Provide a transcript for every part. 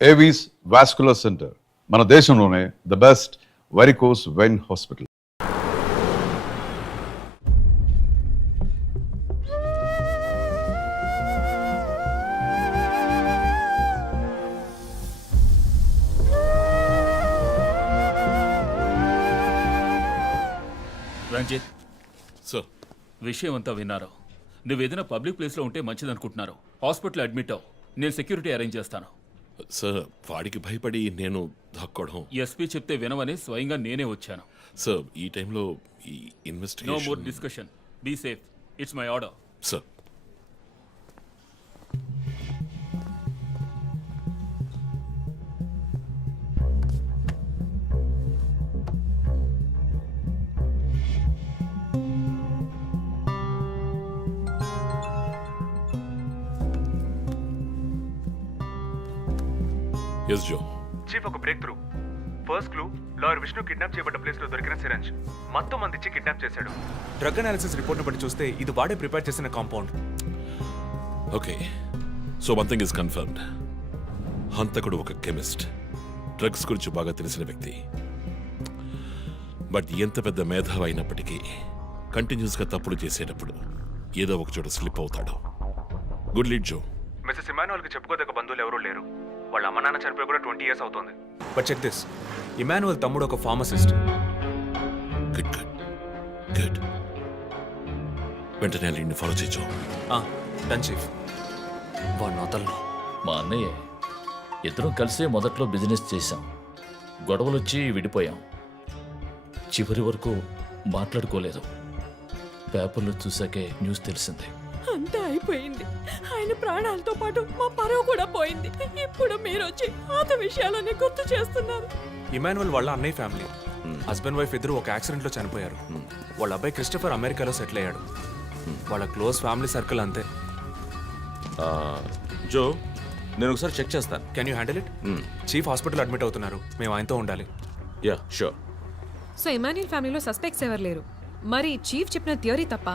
Avis vascular centre, మన దేశంలోనే the best varicose vein hospital. Ranjit sir, విషయం అంతా విన్నారు. నువ్వేదైనా పబ్లిక్ ప్లేస్లో ఉంటే మంచిదనుకుంటున్నారు. హాస్పిటల్ అడ్మిట్ అవ్వు, నేను సెక్యూరిటీ అరేంజ్ చేస్తాను. సార్ వాడికి భయపడి నేను దాక్కోవడం. ఎస్పీ చెప్తే వినవని స్వయంగా నేనే వచ్చాను. సార్ ఈ టైంలో ఈ no more investigation. Discussion, be safe, it's my order. Sir yes Joe. Chief, ఒక breakthrough. First clue, lawyer Vishnu kidnap చేయబడ్డ ప్లేస్ లో దొరికిన సిరంజ్ మొత్తం మందిచ్చి కిడ్నాప్ చేశాడు. డ్రగ్ అనాలిసిస్ రిపోర్ట్ బట్టి చూస్తే ఇది వాడే ప్రిపేర్ చేసిన compound. Okay, so one thing is confirmed. హంతకుడు ఒక కెమిస్ట్, డ్రగ్స్ గురించి బాగా తెలిసిన వ్యక్తి. బట్ ఎంత పెద్ద మేధావి అయినప్పటికీ కంటిన్యూస్గా తప్పులు చేసేటప్పుడు ఏదో ఒక చోట స్లిప్ అవుతాడు. గుడ్ లీడ్ జో. మిస్సెస్ ఇమానువల్ కి చెప్పుకోదగ్గ బంధువులు ఎవరూ లేరు. వాళ్ళ అమ్మ నాన్న చనిపోయి కూడా 20 years అవుతుంది. బట్ చెక్ దిస్, ఇమానువల్ తమ్ముడు ఒక ఫార్మసిస్ట్. Good good good. వెంటనే లీడ్ని ఫాలో చేయొచ్చు. Done chief. వాడిని వదలను. మా అన్నయ్య ఇద్దరం కలిసే మొదట్లో బిజినెస్ చేశాం. గొడవలొచ్చి విడిపోయాం. చివరి వరకు మాట్లాడుకోలేదు. పేపర్లో చూసాకే న్యూస్ తెలిసింది. అంతా అయిపోయింది. ఆయన ప్రాణాలతో పాటు మా పరువు కూడా పోయింది. ఇప్పుడు మీరు వచ్చి పాత విషయాలని గుర్తు చేస్తున్నారు. ఇమానువల్ వాళ్ళ అన్నయ్య ఫ్యామిలీ, హస్బెండ్ వైఫ్ ఇద్దరు ఒక యాక్సిడెంట్ లో చనిపోయారు. వాళ్ళ అబ్బాయి క్రిస్టఫర్ అమెరికాలో సెటిల్ అయ్యాడు. వాళ్ళ క్లోజ్ ఫ్యామిలీ సర్కిల్ అంతే. జో, నేను ఒకసారి చెక్ చేస్తాను. Can you handle it? Chief hospital admit అవుతున్నారు, మేము ఆయనతో ఉండాలి. Yeah sure. సో ఇమాన్యుల్ ఫ్యామిలీలో సస్పెక్ట్స్ ఎవరు లేరు. మరి చీఫ్ చెప్పిన థియరీ తప్ప?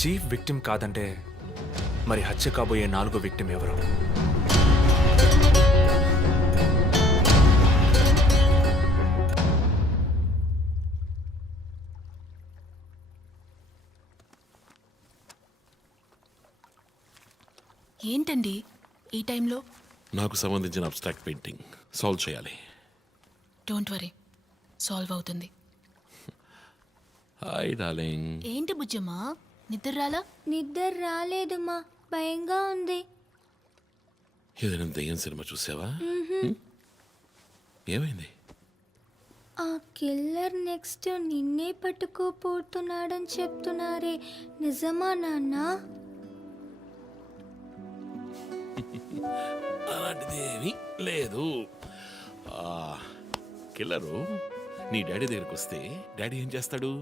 చీఫ్ విక్టిమ్ కాదంటే మరి హత్య కాబోయే 4వ విక్టిమ్ ఎవరు? ఏంటండి ఈ టైంలో? నాకు సంబంధించిన అబ్స్ట్రాక్ట్ పెయింటింగ్ సాల్వ్ చేయాలి. డోంట్ వరీ, సాల్వ్ అవుతుంది. Hi darling. ఏంటి బుజ్జమ్మా, నిద్ర రాలా? నిద్ర రాలేదుమా, భయంగా ఉంది. ఏదైనా దెయ్యం సినిమా చూసావా? ఏమైంది? ఆ కిల్లర్ నెక్స్ట్ నిన్నే పట్టుకోపోతున్నాడని చెప్తున్నారే, నిజమా నాన్న? అలాంటిదేమీ లేదు. కిల్లరు నీ డాడీ దగ్గరికి వస్తే డాడీ ఏం చేస్తాడు?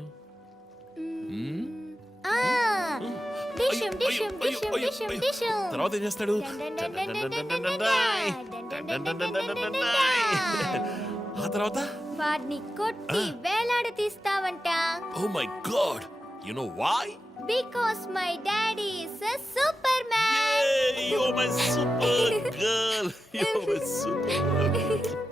డిషం డిషం డిషం డిషం డిషం. తర్వాత ఏం చేస్తాడు? ఆ తర్వాత వాడిని కొట్టి వేలాడ తీస్తావంట. Oh my god, you know why? Because my daddy is a super man. You're my super girl. You're my super girl.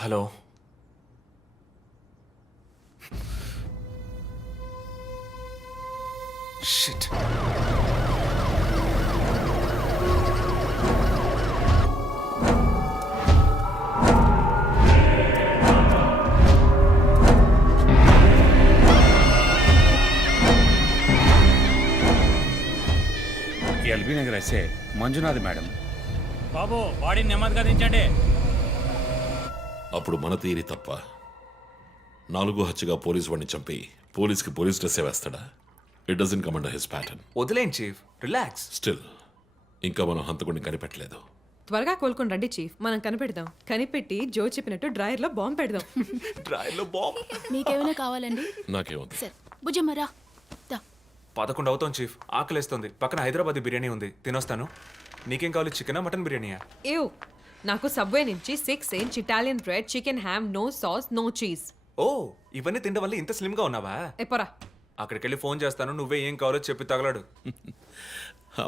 Hello, shit. LB Nagar SA Manjunath madam. బాబు, బాడీని నెమ్మదిగా దించండి. అప్పుడు మన తీరి తప్ప 4వ హత్యగా పోలీసు వాడిని చంపి పోలీస్కి పోలీస్ డ్రెస్సే వేస్తాడా? It doesn't come under his pattern. వదిలేండి చీఫ్, రిలాక్స్. స్టిల్ ఇంకా మనం హంతకుడిని కనిపెట్టలేదు. త్వరగా కోలుకొని రండి చీఫ్, మనం కనిపెడదాం. కనిపెట్టి జో చెప్పినట్టు డ్రాయర్లో బాంబు పెడదాం. డ్రాయర్లో బాంబ్. మీకేమైనా కావాలండి? నాకేముంది? సరే బుజ్జమ్మ రా. దా. 11 అవుతాం చీఫ్, ఆకలేస్తుంది. పక్కన హైదరాబాద్ బిర్యానీ ఉంది, తినొస్తాను. నీకేం కావాలి, చికెనా మటన్ బిర్యానీయా? ఏవ్, నాకు సబ్వే నుంచి 6 inch Italian bread, chicken ham, no sauce, no cheese. Oh, ఇవన్నీ తినడం వల్ల ఇంత స్లిమ్గా ఉన్నావా? ఎప్పరా. అక్కడికి వెళ్ళి ఫోన్ చేస్తాను, నువ్వే ఏం కావాలో చెప్పి తగలాడు.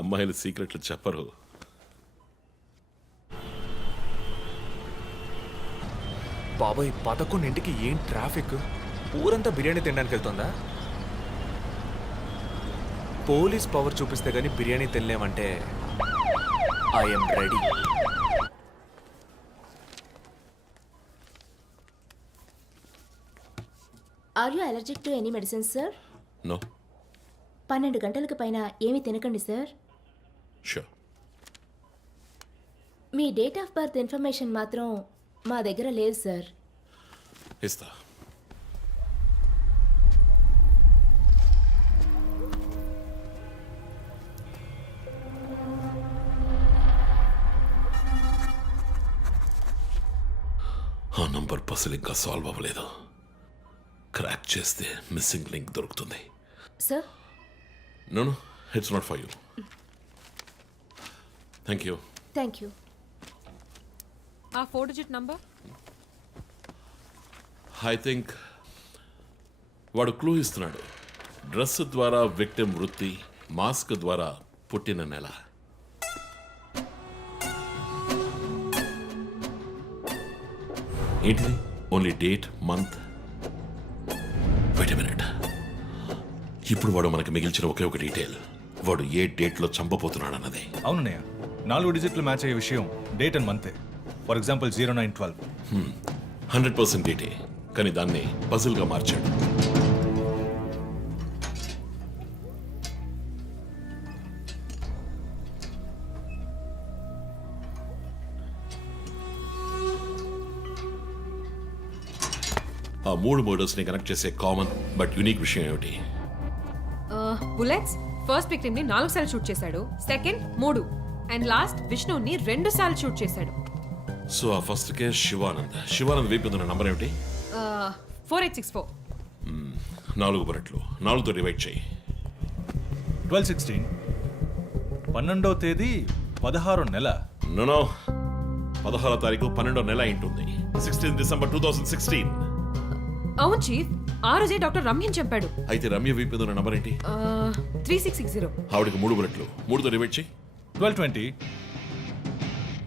అమ్మాయిలు సీక్రెట్లు చెప్పరు. బాబాయ్ 11ంటికి ఏం ట్రాఫిక్! ఊరంతా బిర్యానీ తినడానికి వెళ్తుందా? పోలీస్ పవర్ చూపిస్తే గానీ బిర్యానీ తినలేమంటే I'm ready. Are you allergic to any medicine sir? No. 12 గంటలకు పైన ఏమీ తినకండి సార్. షూర్. మీ డేట్ ఆఫ్ బర్త్ ఇన్ఫర్మేషన్ మాత్రం మా దగ్గర లేదు సార్. ఇస్తా. ఆ నంబర్ పసిల్ ఇంకా సాల్వ్ అవ్వలేదు. క్రాక్ చేస్తే మిస్సింగ్ లింక్ దొరుకుతుంది. Sir, no no, it's not for you. Thank you. Thank you. ఆ 4 డిజిట్ నంబర్. ఐ థింక్ వాడు క్లూ ఇస్తున్నాడు. డ్రెస్ ద్వారా విక్టిమ్ వృత్తి, మాస్క్ ద్వారా పుట్టిన నెల. ఏంటిది? Only date, month. Wait a minute. ఇప్పుడు వాడు మనకి మిగిల్చిన ఒకే ఒక డీటెయిల్, వాడు ఏ డేట్లో చంపబోతున్నాడు అన్నది. అవునన్నయ్య, 4 డిజిట్లు మ్యాచ్ అయ్యే విషయం డేట్ అండ్ మంతే. For example 0912. 100% డేటే, కానీ దాన్ని పజిల్గా మార్చాడు. ఆ 3 మర్డర్స్ని కనెక్ట్ చేసే కామన్ బట్ యూనిక్ విషయం ఏమిటి? బుల్లెట్స్. ఫస్ట్ విక్టిమ్ ని 4 సార్లు షూట్ చేశాడు, సెకండ్ 3, అండ్ లాస్ట్ విష్ణుని 2 సార్లు షూట్ చేశాడు. సో ఆ ఫస్ట్ కేస్ శివానంద్ వీపు ఉన్న నంబర్ ఏమిటి? 4864. 4 బుల్లెట్లు, 4తో డివైడ్ చేయి. 12/16. 12వ తేదీ 16వ నెల. నో, 16వ తారీఖు 12వ నెల ఉంటుంది. 16 డిసెంబర్ 2016. అవును చీఫ్, ఆ రోజే డాక్టర్ రమ్యని చంపాడు. అయితే రమ్య వీపు ఉన్న నంబర్ ఏంటి? 3660. ఆవిడకి 3 బుల్లెట్లు, 3తో డివైడ్ చేయి. 12/20.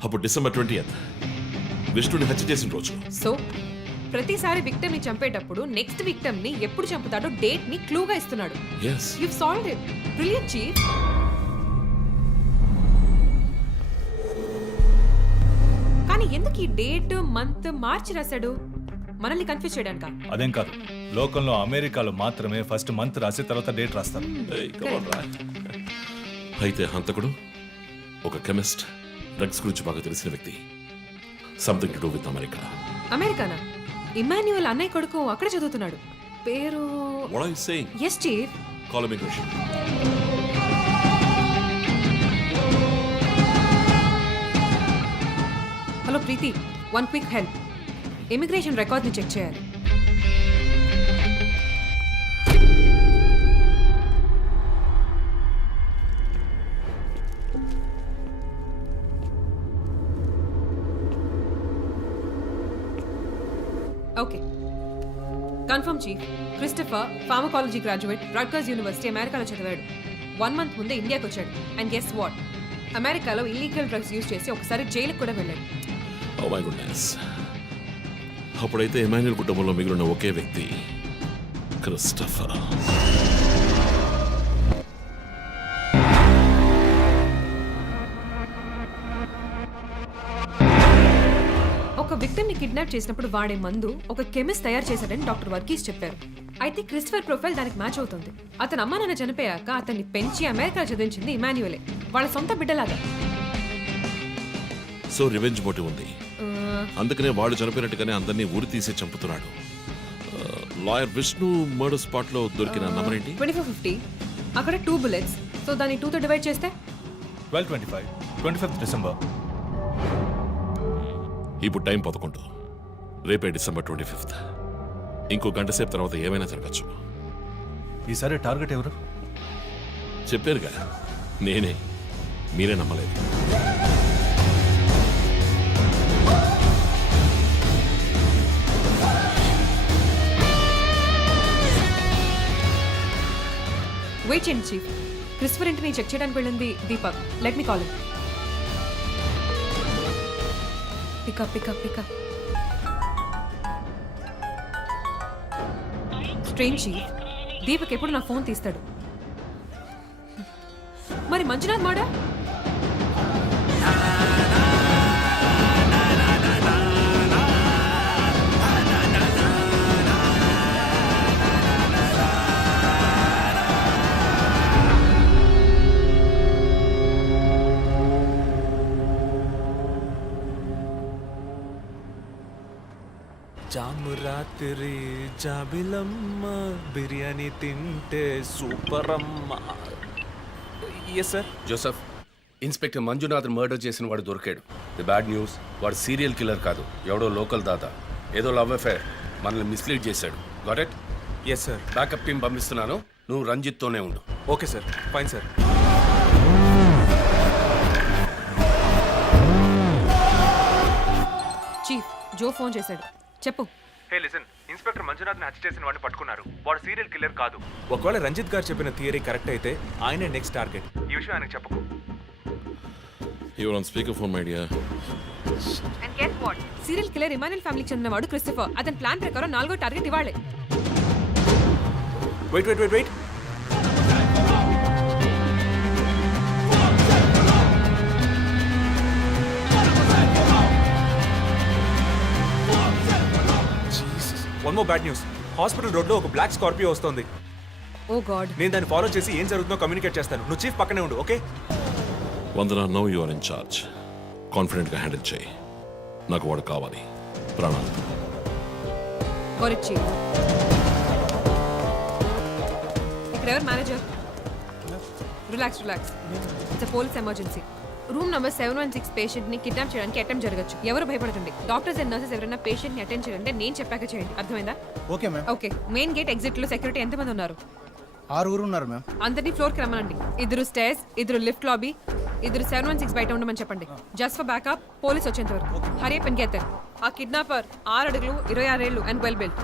అప్పుడు డిసెంబర్ 20th విష్ణుని హత్య చేసిన రోజు. సో ప్రతిసారి విక్టిమ్ ని చంపేటప్పుడు నెక్స్ట్ విక్టిమ్ ని ఎప్పుడు చంపుతాడో డేట్ ని క్లూగా ఇస్తున్నాడు. Yes. You solved it. Brilliant chief. కానీ ఎందుకు ఈ డేట్, మంత్, మార్చి రాశాడు? మనల్ని కన్ఫ్యూజ్ చేయడానికా? అదేం కాదు, లోకంలో అమెరికాలో మాత్రమే ఫస్ట్ మంత్ రాసి తర్వాత డేట్ రాస్తారు. Hey, come on, Ryan. అయితే హంతకుడు ఒక కెమిస్ట్, డ్రగ్స్ గురించి బాగా తెలిసిన వ్యక్తి. Something to do with America. అమెరికానా? ఇమాన్యుయల్ అన్నయ్య కొడుకు అక్కడ చదువుతున్నాడు. పేరు What are you saying? Yes chief. Call immigration. Hello Preethi, 1 quick help. Immigration record ని చెక్ చేయాలి. Okay, confirm chief. Christopher pharmacology graduate, Rutgers university, అమెరికాలో చదివాడు. 1 మంత్ ముందే ఇండియాకి వచ్చాడు. అండ్ గెస్ వాట్, అమెరికాలో ఇల్లీగల్ డ్రగ్స్ యూజ్ చేసి ఒకసారి జైలుకి కూడా వెళ్ళాడు. Oh my goodness. అప్పుడైతే ఎమాన్యుయల్ కుటుంబంలో మిగిలిన ఒకే వ్యక్తి క్రిస్టఫర్. ఒక విక్టిమ్ ని కిడ్నాప్ చేసినప్పుడు వాడే మందు ఒక కెమిస్ట్ తయారు చేశాడని డాక్టర్ వర్గీస్ చెప్పారు. అయితే క్రిస్టఫర్ ప్రొఫైల్ దానికి మ్యాచ్ అవుతుంది. అతని అమ్మ నాన్న చనిపోయాక అతన్ని పెంచి అమెరికా చదివించింది ఇమాన్యుయలే, వాళ్ళ సొంత బిడ్డలాగా. సో రివెంజ్ మోటివ్ ఉంది, అందుకనే వాడు చనిపోయినట్టుగానే అందరినీ ఊరి తీసి చంపుతున్నాడు. లాయర్ విష్ణు మర్డర్ స్పాట్ లో దొరికిన నంబర్ ఏంటి? 2450. అక్కడ 2 bullets. సో దాన్ని 2తో డివైడ్ చేస్తే 12:25, 25th December. ఇప్పుడు టైం 11. రేపే డిసెంబర్ 25th. ఇంకో గంట సేపు తర్వాత ఏమైనా జరగచ్చు. ఈసారి టార్గెట్ ఎవరు? చెప్పారుగా, నేనే. మీరే నమ్మలేదు. వెయిట్ చేయండి చీఫ్. క్రిస్టఫర్ ఇంటిని చెక్ చేయడానికి వెళ్ళింది Deepak. Let me call. Pickup. Strange chief, Deepak ఎప్పుడు నా ఫోన్ తీస్తాడు. మరి మంజునాథ్ మాడా? జాము రాత్రి జాబిలమ్మ బిర్యానీ తింటే సూపర్ అమ్మ. Yes sir. Joseph, inspector Manjunath murder చేసిన వాడు దొరికాడు. ది బ్యాడ్ న్యూస్, వాడు సీరియల్ కిల్లర్ కాదు, ఎవడో లోకల్ దాత. ఏదో లవ్ అఫైర్, మనల్ని మిస్లీడ్ చేశాడు. Got it? Yes sir. Backup team పంపిస్తున్నాను, నువ్వు రంజిత్తోనే ఉండు. Okay sir, fine sir. Chief, Joe phone చేశాడు. చెప్పు. హే లిసన్, ఇన్స్పెక్టర్ మంజునాథ్ని హత్య చేసిన వాడిని పట్టుకున్నారు. వాడు సీరియల్ కిల్లర్ కాదు. ఒకవేళ రంజిత్ గారు చెప్పిన థియరీ కరెక్ట్ అయితే ఆయనే నెక్స్ట్ టార్గెట్. ఈ విషయం ఆయనకు చెప్పకు. Your on speaker phone my dear. And guess what? Serial killer Emmanuel ఫ్యామిలీకి చెందినవాడు క్రిస్టఫర్. అతని ప్లాన్ ప్రకారం 4వ టార్గెట్ ఇవాళే. Wait. One more bad news. Hospital రోడ్లో ఒక బ్లాక్ స్కార్పియో వస్తుంది. Oh God. నేను దాన్ని ఫాలో చేసి ఏం జరుగుతుందో కమ్యూనికేట్ చేస్తాను. నువ్వు చీఫ్ పక్కనే ఉండు, okay? Vandana, no you are in charge. కాన్ఫిడెంట్గా హ్యాండిల్ చేయి. నాకు వాడు కావాలి, ప్రాణాలు. Got it chief. ఇక్కడ ఎవరు manager? Relax. It's police emergency. Room number 716 patient ని కిడ్నాప్ చేయడానికి అటెంప్ట్ జరగచ్చు. ఎవరు భయపడకండి. డాక్టర్స్ అండ్ నర్సెస్ ఎవరైనా పేషెంట్ ని అటెండ్ చేయాలంటే నేను చెప్పాక చేయండి. అర్థమైందా? Okay ma'am. Okay. Main gate exit లో సెక్యూరిటీ ఎంతమంది ఉన్నారు? 6 ఉన్నారు మ్యామ్. అందరినీ ఫ్లోర్ కి రమ్మనండి. 2 స్టేర్స్, 2 లిఫ్ట్ లాబీ, 2 716 బయట ఉండమని చెప్పండి. జస్ట్ ఫర్ బ్యాకప్, పోలీస్ వచ్చేంత వరకు. Hurry up and get there. ఆ కిడ్నాపర్ 6 అడుగులు 26 ఏళ్ళు and well built.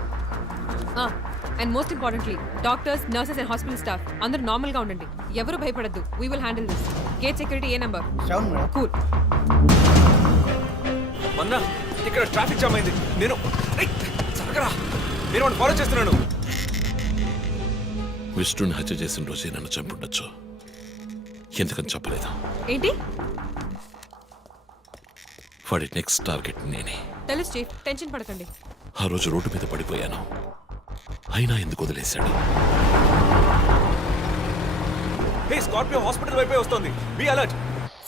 And most importantly doctors, nurses and hospital staff అందరూ నార్మల్ గా ఉండండి. ఎవరు భయపడద్దు. We will handle this. Gate security ఏ నెంబర్? 7 మేడం. కూల్. వన్నా, ఇక్కడ ట్రాఫిక్ జామ్ అయింది. నేను వాడిని ఫాలో చేస్తున్నాను. విష్ణుని హత్య చేసిన రోజే నన్ను చంపుండొచ్చు. ఎందుకని చెప్పలేదు? ఏంటి? వాడి నెక్స్ట్ టార్గెట్ నేనే. తెలుసు చీఫ్, టెన్షన్ పడకండి. ఆ రోజు రోడ్డు మీద పడిపోయాను, అయినా ఎందుకు వదిలేశాడు? హే, స్కార్పియో హాస్పిటల్ వైపే వస్తుంది. Be alert.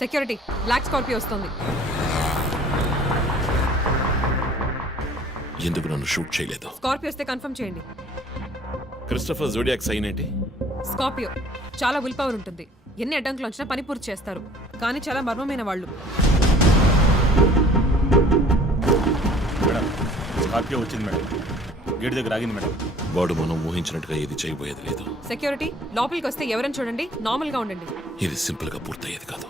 Security, black Scorpio వస్తుంది. ఎందుకు నన్ను షూట్ చేయలేదు? స్కార్పియో వస్తే కన్ఫర్మ్ చేయండి. క్రిస్టఫర్ జోడియాక్ సైన్ ఏంటి? స్కార్పియో చాలా విల్ పవర్ ఉంటుంది. ఎన్ని అడ్డంకులు వచ్చినా పని పూర్తి చేస్తారు. కానీ చాలా మర్మమైన వాళ్ళు. మేడం, స్కార్పియో వచ్చింది మేడం. గేట్ దగ్గర ఆగింది మేడం. వాడు మనం ఊహించినట్టుగా ఏది చేయబోయేది లేదు. సెక్యూరిటీ, లోపలికి వస్తే ఎవరని చూడండి. నార్మల్ గా ఉండండి. ఇది సింపుల్ గా పూర్తయ్యేది కాదు.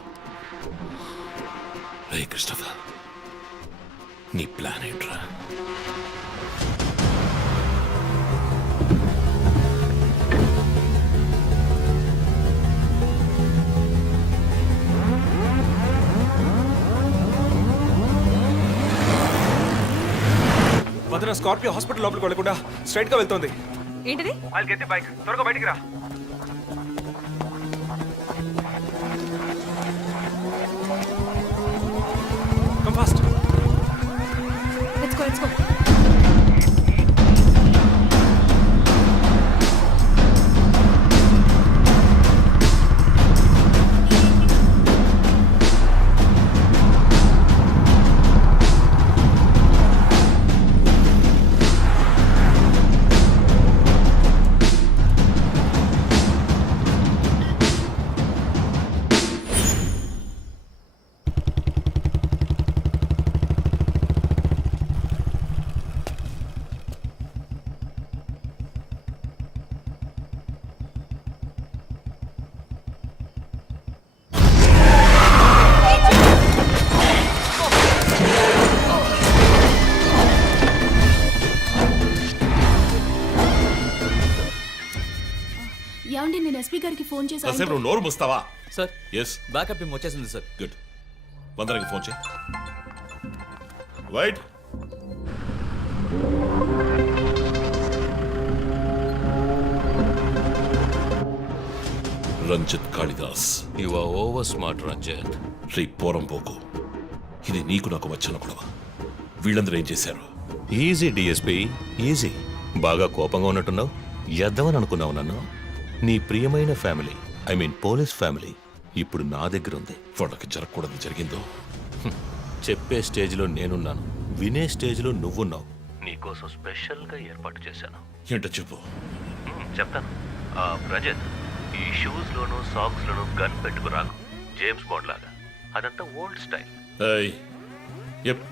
రే క్రిస్టఫర్, నీ ప్లాన్ ఏంట్రా? వదిన, స్కార్పియో హాస్పిటల్ లోపలికి వెళ్ళకుండా స్ట్రైట్ గా వెళ్తుంది. ఏంటిది? I'll get the bike. త్వరగా బయటికి రా. Come fast. Let's go. SP గారికి ఫోన్ చేసి కాసేపు నువ్వు నోరు ముస్తావా? సార్ ఎస్, బ్యాకప్ టీం వచ్చేసింది సార్. గుడ్. వందనకి ఫోన్ చేయి. Wait, Ranjith Kalidas. You are over smart Ranjith. Shri పోరంపోకు, ఇది నీకు నాకు వచ్చిన గొడవ. వీళ్ళందరూ ఏం చేశారు? Easy DSP, easy. బాగా కోపంగా ఉన్నట్టున్నావు. ఎద్దవని అనుకున్నావు నన్ను. నీ ప్రియమైన family, I mean police family, ఇప్పుడు నా దగ్గర ఉంది. వాళ్ళకి జరగకూడదు జరిగిందో. చెప్పే స్టేజ్లో నేనున్నాను, వినే స్టేజ్లో నువ్వున్నావు. నీకోసం స్పెషల్గా ఏర్పాటు చేశాను. ఏంటో చెప్పు. చెప్తాను. రజత్, ఈ షూస్లోను సాక్స్లోను గన్ పెట్టుకురాకు, జేమ్స్ బాండ్ లాగా. అదంతా ఓల్డ్ స్టైల్. ఏయ్, ఎప్.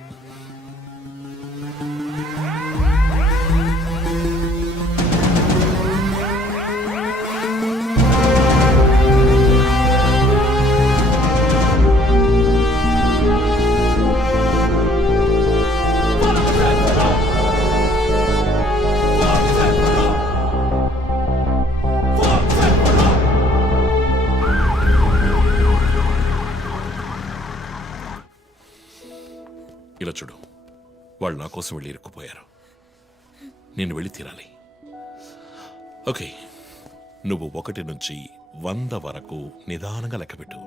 ఇలా చూడు, వాళ్ళు నా కోసం వెళ్ళి ఇరుక్కుపోయారు. నేను వెళ్ళి తీరాలి. ఓకే, నువ్వు 1 నుంచి 100 వరకు నిదానంగా లెక్కపెట్టు.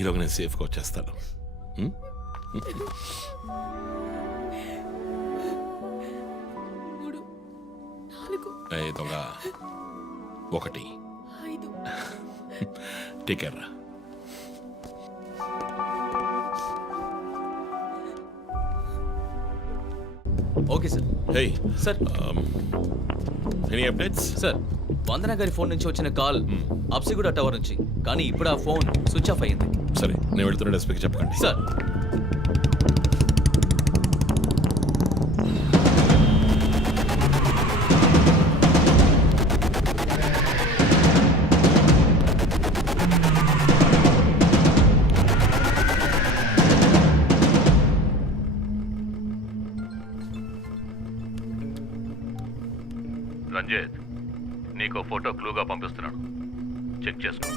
ఈలోగా నేను సేఫ్గా వచ్చేస్తాను. ఉం? ఏయ్ దొంగ, 1, టేక్ కేర్ రా. Okay sir. Hey sir any updates? Sir, Vandana గారి ఫోన్ నుంచి వచ్చిన కాల్ అప్సిగూడ టవర్ నుంచి, కానీ ఇప్పుడు ఆ ఫోన్ స్విచ్ ఆఫ్ అయ్యింది. సరే, నేను వెళ్తున్న ఎస్పీకి చెప్పకండి. సార్, రంజిత్, నీకు ఫోటో క్లూగా పంపిస్తున్నాను, చెక్ చేసుకో.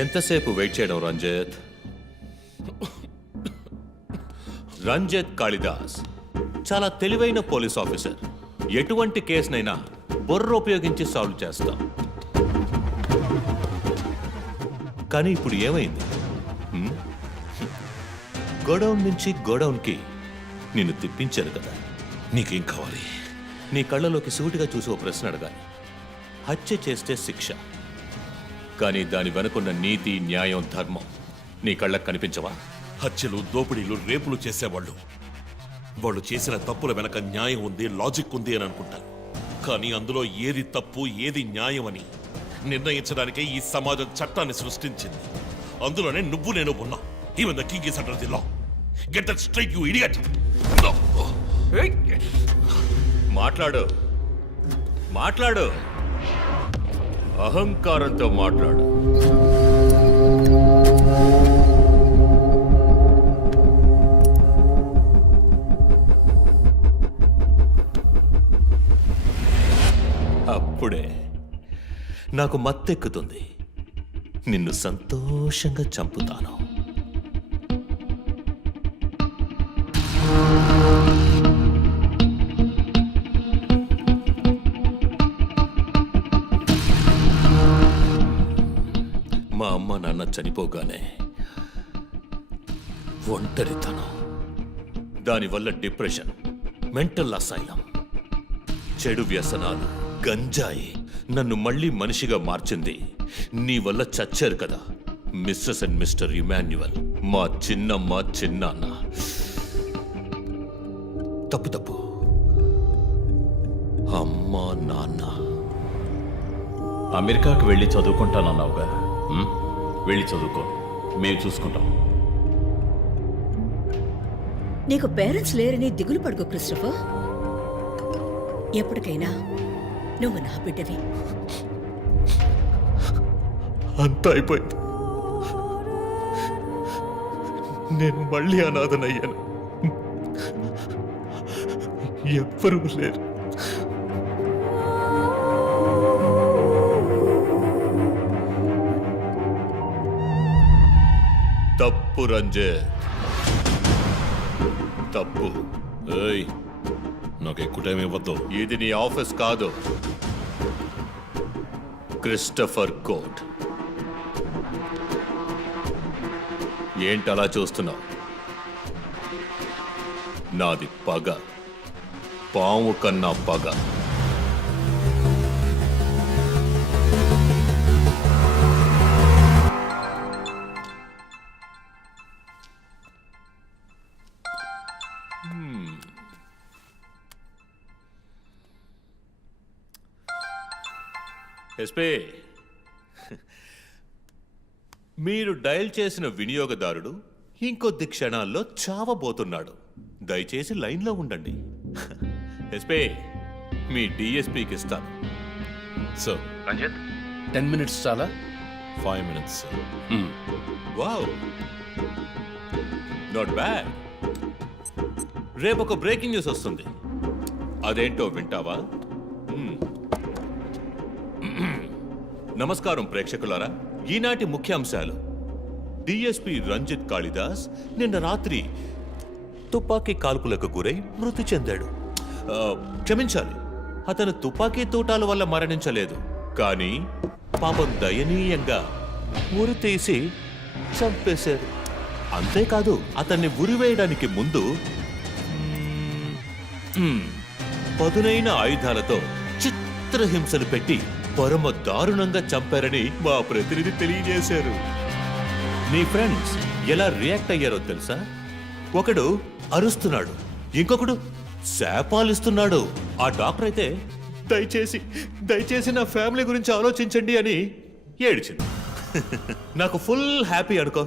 ఎంతసేపు వెయిట్ చేయడం రంజిత్? రంజిత్ కాళిదాస్ చాలా తెలివైన పోలీస్ ఆఫీసర్. ఎటువంటి కేసునైనా బుర్ర ఉపయోగించి సాల్వ్ చేస్తాం. కానీ ఇప్పుడు ఏమైంది? గోడౌన్ నుంచి గోడౌన్కి నిన్ను తిప్పించారు కదా. నీకేం కావాలి? నీ కళ్ళలోకి సూటిగా చూసి ఓ ప్రశ్న అడగాలి. హత్య చేస్తే శిక్ష, కానీ దాని వెనుకున్న నీతి, న్యాయం, ధర్మం నీ కళ్ళకు కనిపించవా? హత్యలు, దోపిడీలు, రేపులు చేసేవాళ్ళు వాళ్ళు చేసిన తప్పుల వెనక న్యాయం ఉంది, లాజిక్ ఉంది అని అనుకుంటారు. కానీ అందులో ఏది తప్పు, ఏది న్యాయం అని నిర్ణయించడానికే ఈ సమాజం చట్టాన్ని సృష్టించింది. అందులోనే నువ్వు నేను ఉన్నా. Even the king is under the law. Get that straight, you idiot. మాట్లాడు, మాట్లాడు, అహంకారంతో మాట్లాడు. అప్పుడే నాకు మత్తెక్కుతుంది. నిన్ను సంతోషంగా చంపుతాను. మా అమ్మ నాన్న చనిపోగానే ఒంటరితనం, దానివల్ల డిప్రెషన్, మెంటల్ అసైలం, చెడు వ్యసనాలు, గంజాయి నన్ను మళ్ళీ మనిషిగా మార్చింది. నీ వల్ల చచ్చారు కదా మిస్సెస్ అండ్ మిస్టర్ ఇమాన్యువల్, మా చిన్నమ్మ, చిన్నాన్న. తప్పు తప్పు, అమ్మ, నాన్న. అమెరికాకి వెళ్ళి చదువుకుంటానన్నావుగా, వెళ్ళి చదువుకో, మేము చూసుకుంటాం. నీకు పేరెంట్స్ లేరని దిగులు పడుకో క్రిస్టఫర్. ఎప్పటికైనా నువ్వు నా బిడ్డవి. అంతా అయిపోయింది. నేను మళ్ళీ అనాథనయ్యాను. ఎవ్వరూ లేరు. తప్పు రంజిత్, తప్పు. ఏయ్, నాకు ఎక్కువ టైం ఇవ్వద్దు. ఇది నీ ఆఫీస్ కాదు, క్రిస్టఫర్ కోర్ట్. ఏంటలా చూస్తున్నావు? నాది పగ, పాము కన్నా పగ. ఎస్పీ, మీరు డయల్ చేసిన వినియోగదారుడు ఇంకొద్ది క్షణాల్లో చావబోతున్నాడు. దయచేసి లైన్లో ఉండండి. ఎస్పీ, మీ డిఎస్పీకి ఇస్తాను. సార్ రంజిత్, 10 minutes చాలా? 5 minutes, sir. Wow, not bad. రేపు ఒక బ్రేకింగ్ న్యూస్ వస్తుంది. అదేంటో వింటావా? నమస్కారం ప్రేక్షకులారా. ఈనాటి ముఖ్యాంశాలు: డిఎస్పీ రంజిత్ కాళిదాస్ నిన్న రాత్రి తుపాకీ కాల్పులకు గురై మృతి చెందాడు. క్షమించాలి, అతను తుపాకీ తూటాల వల్ల మరణించలేదు, కానీ పాపం దయనీయంగా ఉరి తీసి చంపేశారు. అంతేకాదు, అతన్ని ఉరివేయడానికి ముందు పదునైన ఆయుధాలతో చిత్రహింసలు పెట్టి పరమ దారుణంగా చంపారని మా ప్రతినిధి తెలియజేశారు. నీ ఫ్రెండ్స్ ఎలా రియాక్ట్ అయ్యారో తెలుసా? ఒకడు అరుస్తున్నాడు, ఇంకొకడు శాపాలిస్తున్నాడు. ఆ డాక్టర్ అయితే దయచేసి నా ఫ్యామిలీ గురించి ఆలోచించండి అని ఏడ్చింది. నాకు ఫుల్ హ్యాపీ అనుకో.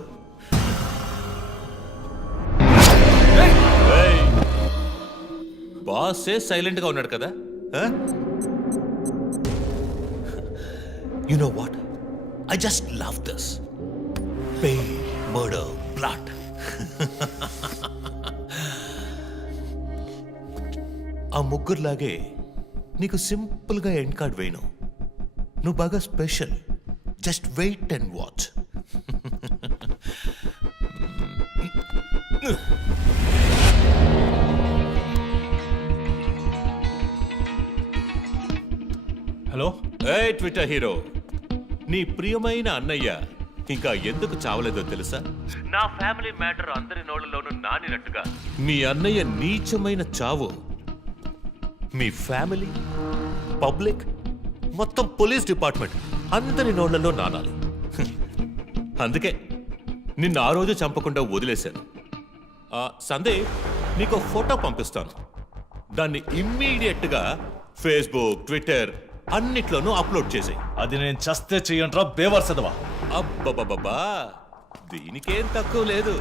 బాసే సైలెంట్ గా ఉన్నాడు కదా. You know what? I just love this. Pain, murder, blood. ఆ ముగ్గురులాగే నీకు సింపుల్ గా ఎండ్ కార్డ్ వేయను. నువ్వు బాగా special. Just wait and watch. Hello. ఏ ట్విట్టర్ హీరో, నీ ప్రియమైన అన్నయ్య ఇంకా ఎందుకు చావలేదో తెలుసా? నా ఫ్యామిలీ మ్యాటర్ అందరి నోళ్లలోనూ నానినట్టుగా మీ అన్నయ్య నీచమైన చావు మీ ఫ్యామిలీ, పబ్లిక్, మొత్తం పోలీస్ డిపార్ట్మెంట్ అందరి నోళ్లలో నానాలి. అందుకే నిన్ను ఆ రోజు చంపకుండా వదిలేశాను. సందీప్, నీకు ఫోటో పంపిస్తాను. దాన్ని ఇమ్మీడియట్గా ఫేస్బుక్, ట్విట్టర్ అన్నిట్లోనూ అప్లోడ్ చేసేయి. అది నేను చస్తే చెయ్యంట్రా బేవర్సదవా. అబ్బబ్బబ్బా, దీనికేం తక్కువ లేదు.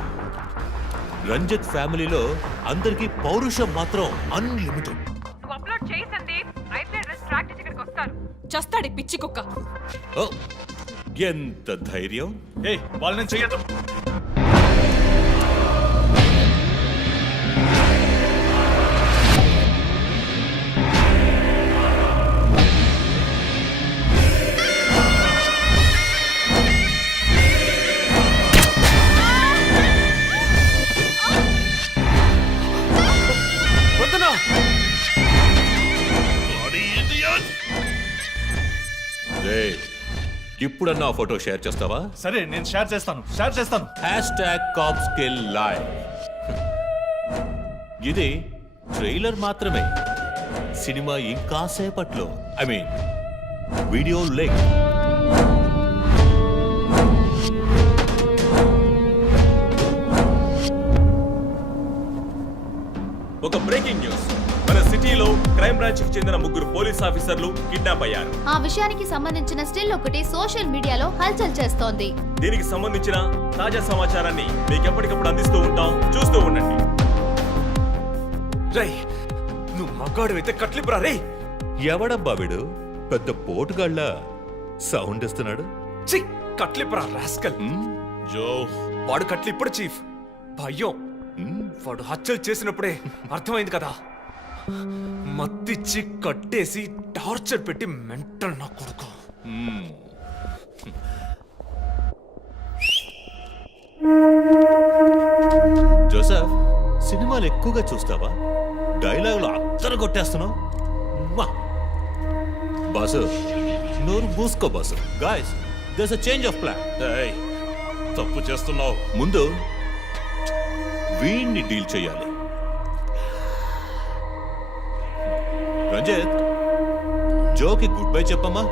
రంజిత్ ఫ్యామిలీలో అందరికీ పౌరుషం మాత్రం అన్లిమిటెడ్. నువ్వు అప్లోడ్ చేయి సందీప్. అయితే ట్రాక్ చేసి ఇక్కడికి వస్తారు. చస్తాడి పిచ్చి కుక్క. ఓ, ఎంత ధైర్యం! ఏ వాళ్ళు నేను చెయ్యదు. ఇప్పుడన్నా ఆ ఫోటో షేర్ చేస్తావా? సరే నేను షేర్ చేస్తాను. #CoPskillLive. ఇది ట్రైలర్ మాత్రమే. సినిమా ఇంకా సేపట్లో, ఐ మీన్ వీడియో లింక్. ఒక బ్రేకింగ్ న్యూస్. మన సిటీలో క్రైమ్ బ్రాంచ్ కి చెందిన 3 పోలీస్ ఆఫీసర్లు కిడ్నాప్ అయ్యారు. ఆ విషయానికి సంబంధించిన స్టిల్ ఒకటి సోషల్ మీడియాలో హల్చల్ చేస్తోంది. దీనికి సంబంధించిన తాజా సమాచారాన్ని మీకు ఎప్పటికప్పుడు అందిస్తూ ఉంటాం, చూస్తూ ఉండండి. రై, నువ్వు మగాడు అయితే కట్లిపురా రే. ఎవడబ్బా వీడు? పెద్ద పోటుగాళ్ళ సౌండ్ ఇస్తున్నాడు. చి, కట్లిపురా రాస్కల్. జో, వాడు కట్లిప్పుడు చీఫ్. భయం. వాడు హత్యలు చేసినప్పుడే అర్థమైంది కదా. మత్తిచ్చి కట్టేసి టార్చర్ పెట్టి మెంటల్ నా కొడుకు. జోసెఫ్, సినిమాలు ఎక్కువగా చూస్తావా? డైలాగులు అత్తరు కొట్టేస్తున్నావు. బాసు, నోరు మూసుకో boss. Guys, there's a change of plan. తప్పు చేస్తున్నావు. ముందు వీణ్ణి డీల్ చేయాలి. రంజిత్, జోకి గుడ్ బై చెప్పమ్మా.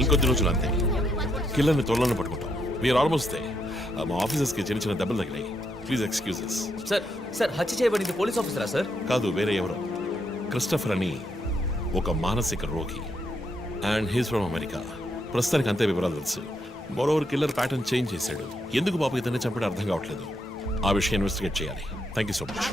ఇంకొద్ది రోజులు అంతే కిల్లర్ని త్వరలోనే పట్టుకుంటాం వీఆర్ ఆల్మోస్ట్ మా ఆఫీసర్స్కి చిన్న చిన్న దెబ్బలు తగిలాయి ప్లీజ్ ఎక్స్క్యూజెస్. సార్ సార్ హత్య చేయబడింది పోలీస్ ఆఫీసరా సార్? కాదు వేరే ఎవరో క్రిస్టఫర్ అని ఒక మానసిక రోగి అండ్ హీస్ ఫ్రమ్ అమెరికా. ప్రస్తుతానికి అంతే వివరాలు తెలుసు. మరోవర్ కిల్లర్ ప్యాటర్న్ చేంజ్ చేశాడు. ఎందుకు బాబు ఇతన్ని చంపడం అర్థం కావట్లేదు. ఆ విషయం ఇన్వెస్టిగేట్ చేయాలి. Thank you so much.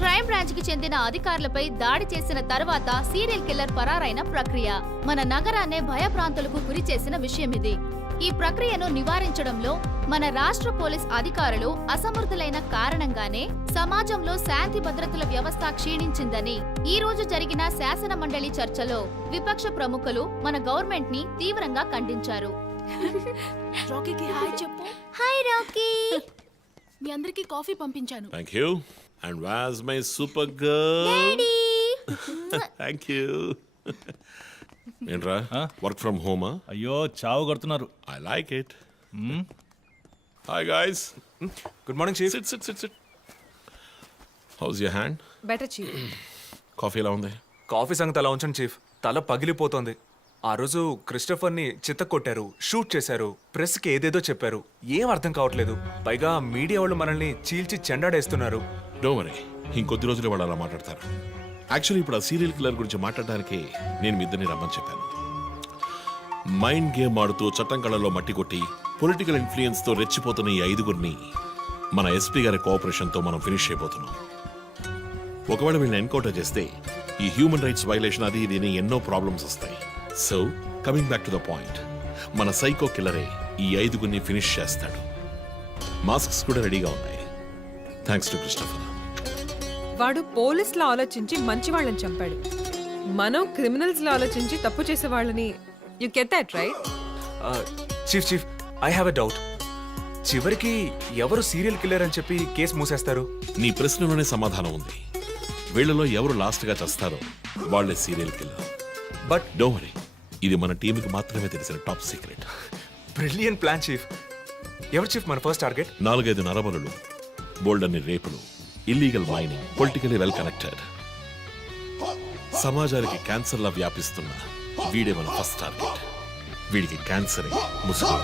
Crime branch కి చెందిన అధికారులపై దాడి చేసిన తర్వాత సీరియల్ కిల్లర్ పరారైన ప్రక్రియ మన నగరాన్నే భయభ్రాంతులకు గురి చేసిన విషయం ఇది. ఈ ప్రక్రియను నివారించడంలో మన రాష్ట్ర పోలీస్ అధికారులు అసమర్థులైన కారణంగానే సమాజంలో శాంతి భద్రతల వ్యవస్థ క్షీణించిందని ఈ రోజు జరిగిన శాసన మండలి చర్చలో విపక్ష ప్రముఖులు మన గవర్నమెంట్ ని తీవ్రంగా ఖండించారు. రాకీకి హాయ్ చెప్పు. Hi Rocky. మీ అందరికి కాఫీ పంపించాను. Thank you. And was my super girl. Thank you. ఏంట్రా వర్క్ ఫ్రమ్ హోమా? అయ్యో చావు కొడుతున్నారు. I like it. Hi guys. Good morning chief. Sit sit sit sit. How's your hand? Better chief. Coffee ఎలా ఉంది? కాఫీ సంగతి అలా ఉంచండి చీఫ్. తల పగిలిపోతోంది. ఆ రోజు క్రిస్టఫర్ని చిత్తకొట్టారు, షూట్ చేశారు, ప్రెస్కి ఏదేదో చెప్పారు. ఏం అర్థం కావట్లేదు. పైగా మీడియా వాళ్ళు మనల్ని చీల్చి చెండాడేస్తున్నారు. డో మరి ఇంకొద్ది రోజులు వాళ్ళు అలా మాట్లాడతారు. యాక్చువల్లీ ఇప్పుడు ఆ సీరియల్ కిల్లర్ గురించి మాట్లాడడానికి నేను మీ ఇద్దరిని రమ్మని చెప్పాను. మైండ్ గేమ్ ఆడుతూ చట్టం కళ్ళలో మట్టి కొట్టి పొలిటికల్ ఇన్ఫ్లుయెన్స్తో రెచ్చిపోతున్న ఈ 5గురిని మన ఎస్పీ గారి కోఆపరేషన్తో మనం ఫినిష్ అయిపోతున్నాం. ఒకవేళ వీళ్ళని ఎన్కౌంటర్ చేస్తే ఈ హ్యూమన్ రైట్స్ వైలేషన్ అది ఇది ఎన్నో ప్రాబ్లమ్స్ వస్తాయి. So coming back to the point, మన సైకో కిల్లరే ఈ 5గురిని ఫినిష్ చేస్తాడు. మాస్క్స్ కూడా రెడీగా ఉన్నాయి. Thanks to Christopher. వాడు పోలీసులో ఆలోచించి మంచి వాళ్ళని చంపాడు. మనం క్రిమినల్స్ లో ఆలోచించి తప్పు చేసే వాళ్ళని. You get that right? Chief I have a doubt. చివరికి ఎవరు సీరియల్ కిల్లర్ అని చెప్పి కేసు మూసేస్తారు? నీ ప్రశ్నలోనే సమాధానం ఉంది. వీళ్ళలో ఎవరు లాస్ట్ గా చేస్తారో వాళ్ళే serial killer. But don't worry, ఇది మన టీంకి మాత్రమే తెలిసిన top secret. Brilliant plan chief. ఎవరు చీఫ్ మన ఫస్ట్ టార్గెట్? 4-5 నరబలులు, బోల్డన్ని రేపులు, illegal mining, politically well connected, సమాజానికి క్యాన్సర్లా వ్యాపిస్తున్న వీడే మన ఫస్ట్ టార్గెట్. వీడికి క్యాన్సరే ముసుగు.